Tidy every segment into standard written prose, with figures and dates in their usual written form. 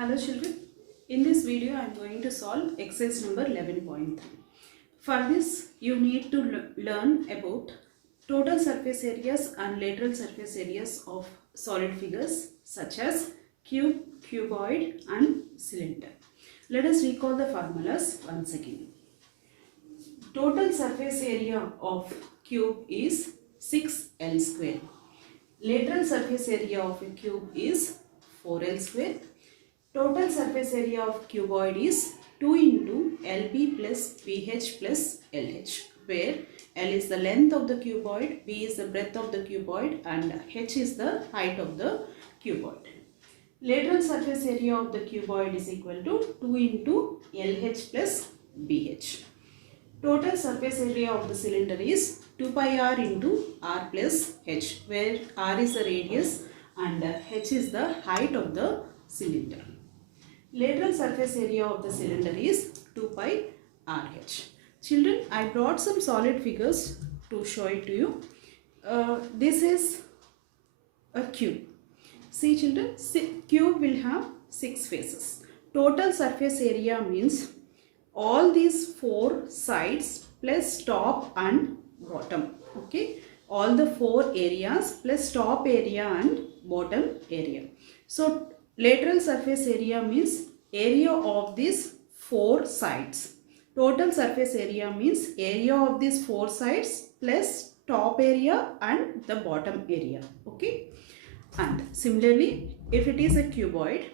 Hello children, in this video I am going to solve exercise number 11.3. For this you need to learn about total surface areas and lateral surface areas of solid figures such as cube, cuboid and cylinder. Let us recall the formulas once again. Total surface area of cube is 6L square. Lateral surface area of a cube is 4L square. Total surface area of cuboid is 2 into LB plus BH plus LH, where L is the length of the cuboid, B is the breadth of the cuboid and H is the height of the cuboid. Lateral surface area of the cuboid is equal to 2 into LH plus BH. Total surface area of the cylinder is 2 pi r into r plus h, where r is the radius and h is the height of the cylinder. Lateral surface area of the cylinder is 2 pi RH. Children, I brought some solid figures to show it to you. This is a cube. See children, cube will have 6 faces. Total surface area means all these 4 sides plus top and bottom. Okay, all the 4 areas plus top area and bottom area. So lateral surface area means area of these 4 sides. Total surface area means area of these 4 sides plus top area and the bottom area. Okay. And similarly, if it is a cuboid,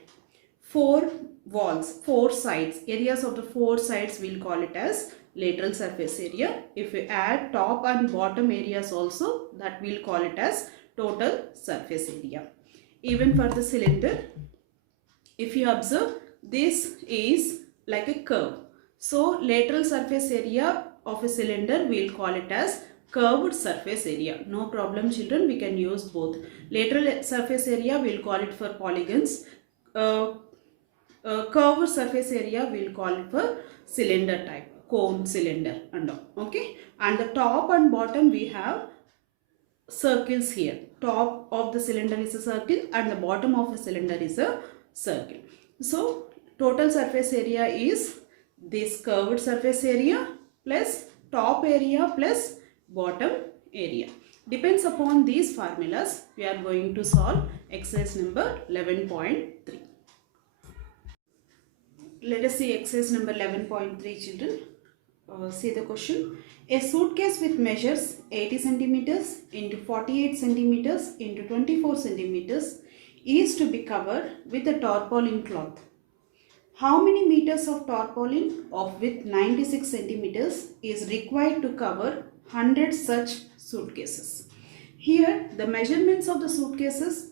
4 walls, 4 sides, areas of the 4 sides we'll call it as lateral surface area. If we add top and bottom areas also, that we'll call it as total surface area. Even for the cylinder, if you observe, this is like a curve. So lateral surface area of a cylinder, we'll call it as curved surface area. No problem children, we can use both. Lateral surface area, we'll call it for polygons. Curved surface area, we'll call it for cylinder type, cone cylinder and all. Okay. And the top and bottom we have circles here. Top of the cylinder is a circle and the bottom of a cylinder is a circle. So total surface area is this curved surface area plus top area plus bottom area. Depends upon these formulas, we are going to solve exercise number 11.3. Let us see exercise number 11.3 children. See the question. A suitcase with measures 80 centimeters into 48 centimeters into 24 centimeters is to be covered with a tarpaulin cloth. How many meters of tarpaulin of width 96 centimeters is required to cover 100 such suitcases? Here the measurements of the suitcases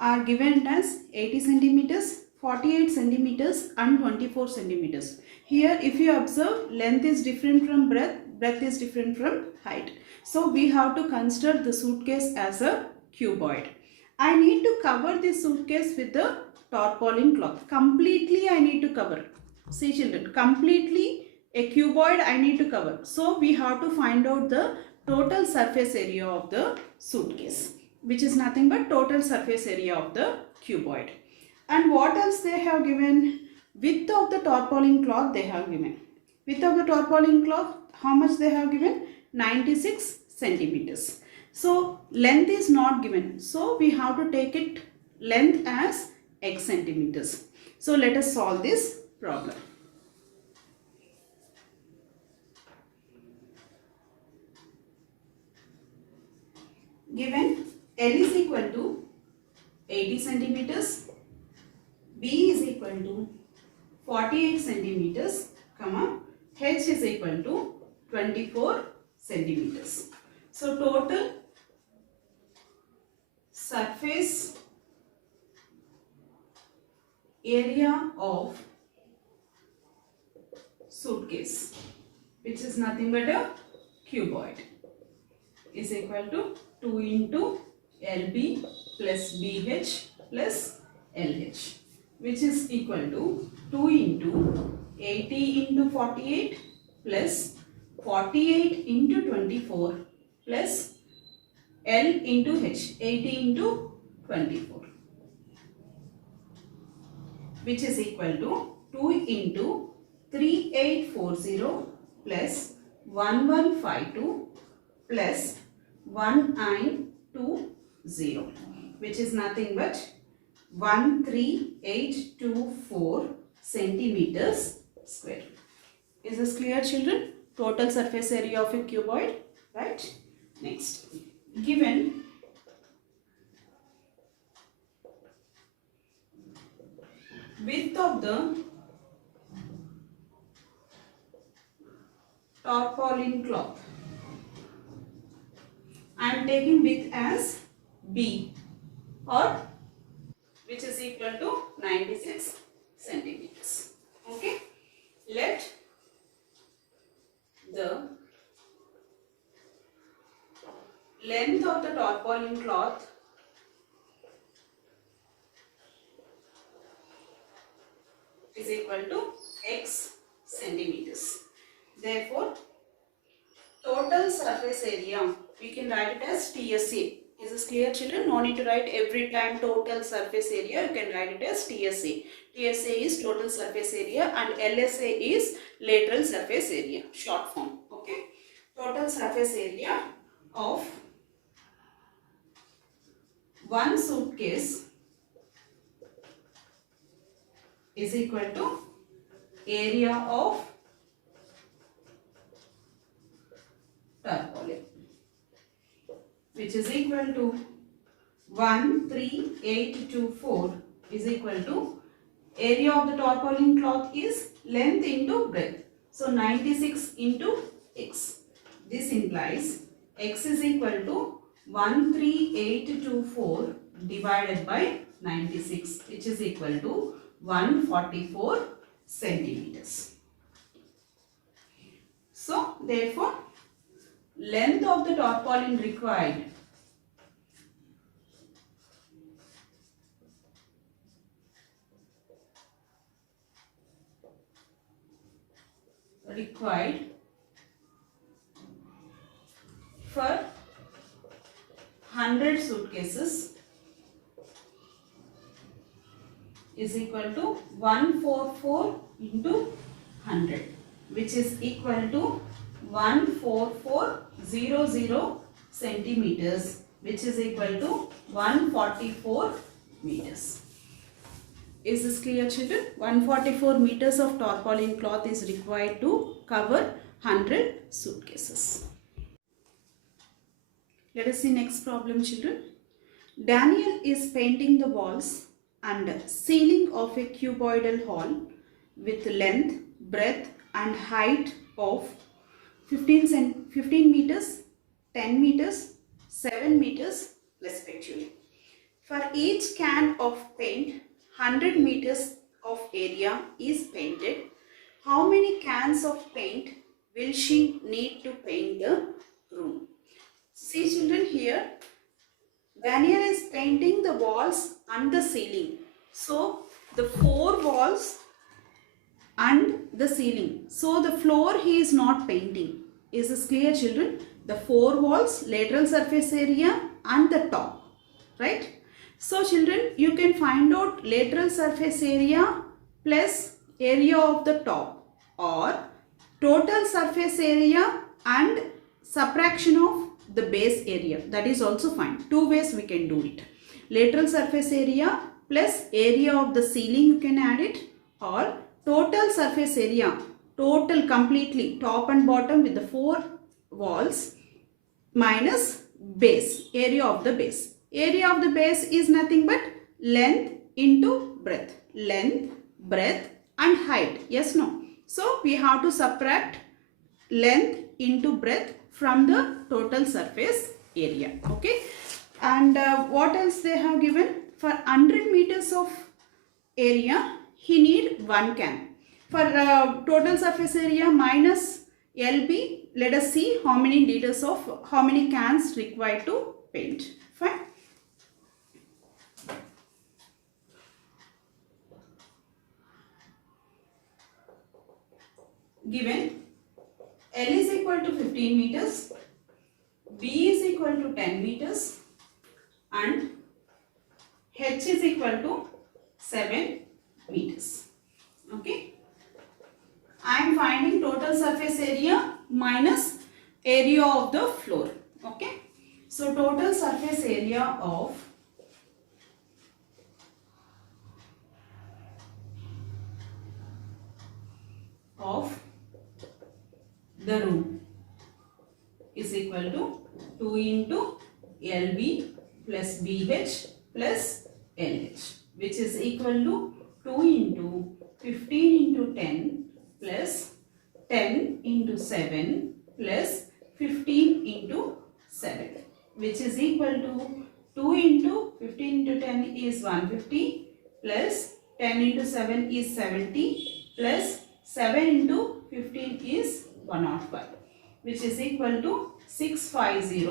are given as 80 centimeters, 48 centimeters and 24 centimeters. Here if you observe, length is different from breadth, breadth is different from height. So we have to consider the suitcase as a cuboid. I need to cover this suitcase with the tarpaulin cloth. Completely I need to cover. See children, completely a cuboid I need to cover. So we have to find out the total surface area of the suitcase, which is nothing but total surface area of the cuboid. And what else they have given? Width of the tarpaulin cloth they have given. Width of the tarpaulin cloth, how much they have given? 96 centimeters. So length is not given. So we have to take it length as x centimeters. So let us solve this problem. Given L is equal to 80 centimeters, B is equal to 48 centimeters, comma, H is equal to 24 centimeters. So total surface area of suitcase, which is nothing but a cuboid, is equal to 2 into LB plus BH plus LH, which is equal to 2 into 80 into 48 plus 48 into 24 plus L into H, 80 into 24. which is equal to 2 into 3840 plus 1152 plus 1920, which is nothing but 13824 centimeters square. Is this clear, children? Total surface area of a cuboid, right? Next, given width of the tarpaulin cloth. I am taking width as B, or which is equal to 96 centimeters. Okay. Let the length of the tarpaulin cloth is equal to x centimeters. Therefore, total surface area, we can write it as TSA. Is this clear, children? No need to write every time total surface area. You can write it as TSA. TSA is total surface area and LSA is lateral surface area, short form. Okay. Total surface area of one suitcase is equal to area of tarpaulin, which is equal to 13824 is equal to area of the tarpaulin cloth is length into breadth. So 96 into x. This implies x is equal to 13824 divided by 96, which is equal to 144 centimeters. So therefore, length of the tarpaulin required for 100 suitcases is equal to 144 into 100, which is equal to 14400 centimeters, which is equal to 144 meters. Is this clear, children? 144 meters of tarpaulin cloth is required to cover 100 suitcases. Let us see next problem, children. Daniel is painting the walls and ceiling of a cuboidal hall with length, breadth and height of 15 meters, 10 meters, 7 meters respectively. For each can of paint, 100 meters of area is painted. How many cans of paint will she need to paint the room? See, children, here Daniel is painting the walls and the ceiling. So the 4 walls and the ceiling. So the floor he is not painting. Is this clear, children? The 4 walls, lateral surface area and the top. Right? So children, you can find out lateral surface area plus area of the top, or total surface area and subtraction of the base area. That is also fine. 2 ways we can do it. Lateral surface area plus area of the ceiling, you can add it, or total surface area, total completely top and bottom with the 4 walls minus base, area of the base. Area of the base is nothing but length into breadth. Length, breadth and height. Yes, no. So we have to subtract length into breadth from the total surface area. Okay. And what else they have given? For 100 meters of area, he need 1 can. For total surface area minus LB, let us see how many liters of, how many cans required to paint. Fine. Given L is equal to 15 meters, B is equal to 10 meters and H is equal to 7 meters. Okay. I am finding total surface area minus area of the floor. Okay. So total surface area of the room is equal to 2 into LB plus BH plus LH, which is equal to 2 into 15 into 10 plus 10 into 7 plus 15 into 7, which is equal to 2 into 15 into 10 is 150 plus 10 into 7 is 70 plus 7 into 15 is 105, which is equal to 650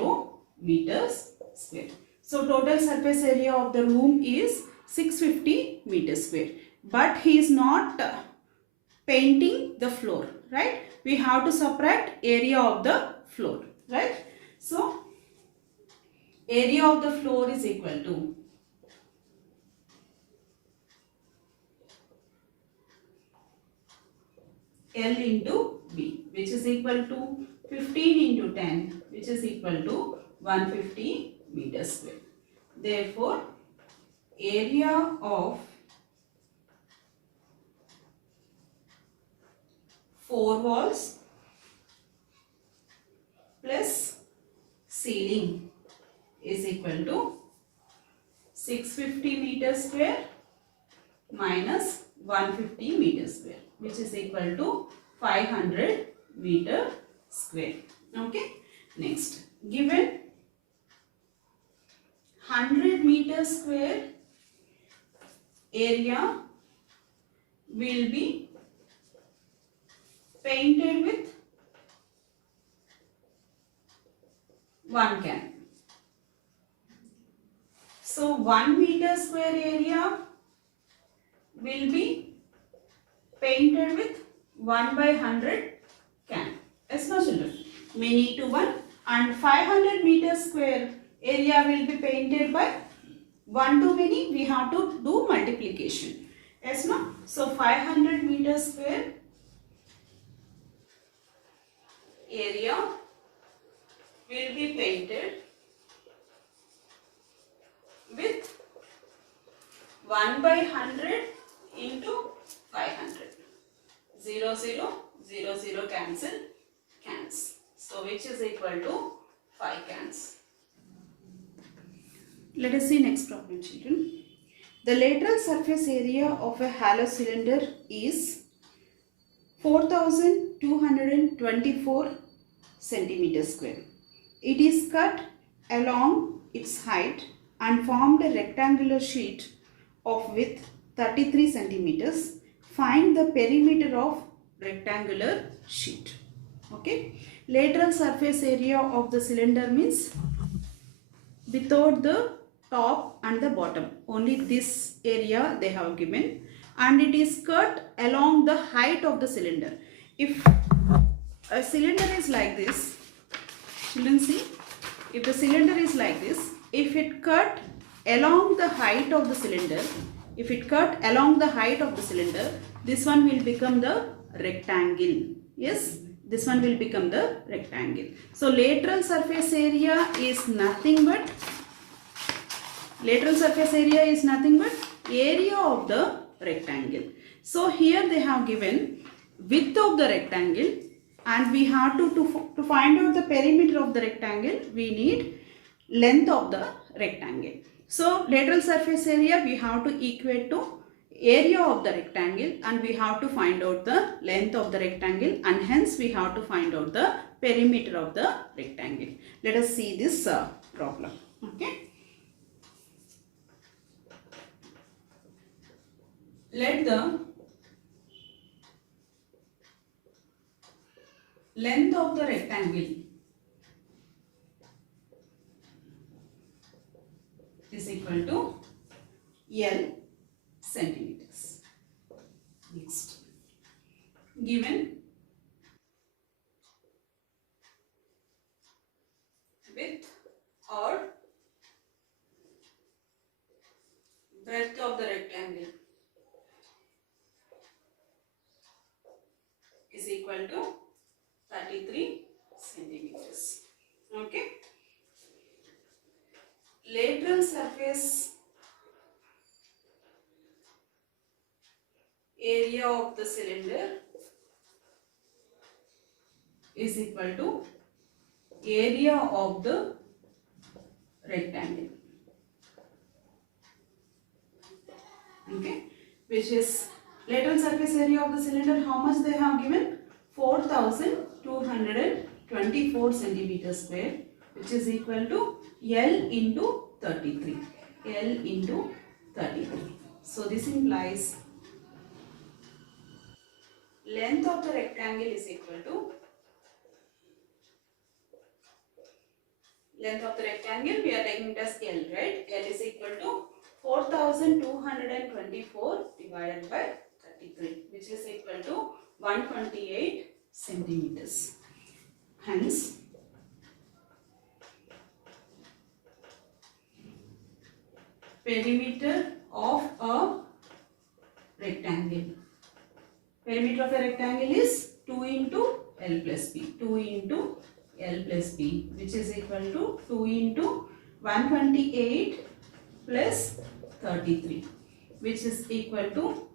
meters square. So total surface area of the room is 650 meters square. But he is not painting the floor, right? We have to subtract area of the floor, right? So area of the floor is equal to L into B, which is equal to 15 into 10, which is equal to 150 meters square. Therefore, area of 4 walls plus ceiling is equal to 650 meters square minus 150 meters square, which is equal to 500 meter square. Okay. Next, given 100 meter square area will be painted with 1 can. So 1 meter square area will be painted with 1 by 100 can. Yes, no children? Many to 1, and 500 meter square area will be painted by 1 to many. We have to do multiplication. Yes, no? So 500 meter square area will be painted with 1 by 100 into 500. 0, 0, 0, 0 cancel, cans. So which is equal to 5 cans. Let us see next problem, children. The lateral surface area of a hollow cylinder is 4224 centimeters square. It is cut along its height and formed a rectangular sheet of width 33 centimeters. Find the perimeter of rectangular sheet. Okay. Lateral surface area of the cylinder means without the top and the bottom. Only this area they have given, and it is cut along the height of the cylinder. If a cylinder is like this, children see, if the cylinder is like this, if it cut along the height of the cylinder, this one will become the rectangle. Yes, this one will become the rectangle. So lateral surface area is nothing but area of the rectangle. So here they have given width of the rectangle, and we have to find out the perimeter of the rectangle, we need length of the rectangle. So lateral surface area we have to equate to area of the rectangle, and we have to find out the length of the rectangle, and hence we have to find out the perimeter of the rectangle. Let us see this problem. Okay. Let the length of the rectangle is equal to L centimeters. Next, given width or breadth of the rectangle surface area of the cylinder is equal to area of the rectangle. Okay, which is lateral surface area of the cylinder. How much they have given? 4224 centimeters square, which is equal to L into 33. L into 33. So this implies length of the rectangle is equal to length of the rectangle, we are taking it as L, right? L is equal to 4224 divided by 33, which is equal to 128 centimeters. Hence, perimeter of a rectangle. Perimeter of a rectangle is 2 into L plus B. 2 into L plus B, which is equal to 2 into 128 plus 33, which is equal to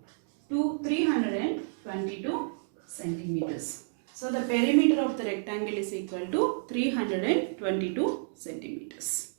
322 centimeters. So the perimeter of the rectangle is equal to 322 centimeters.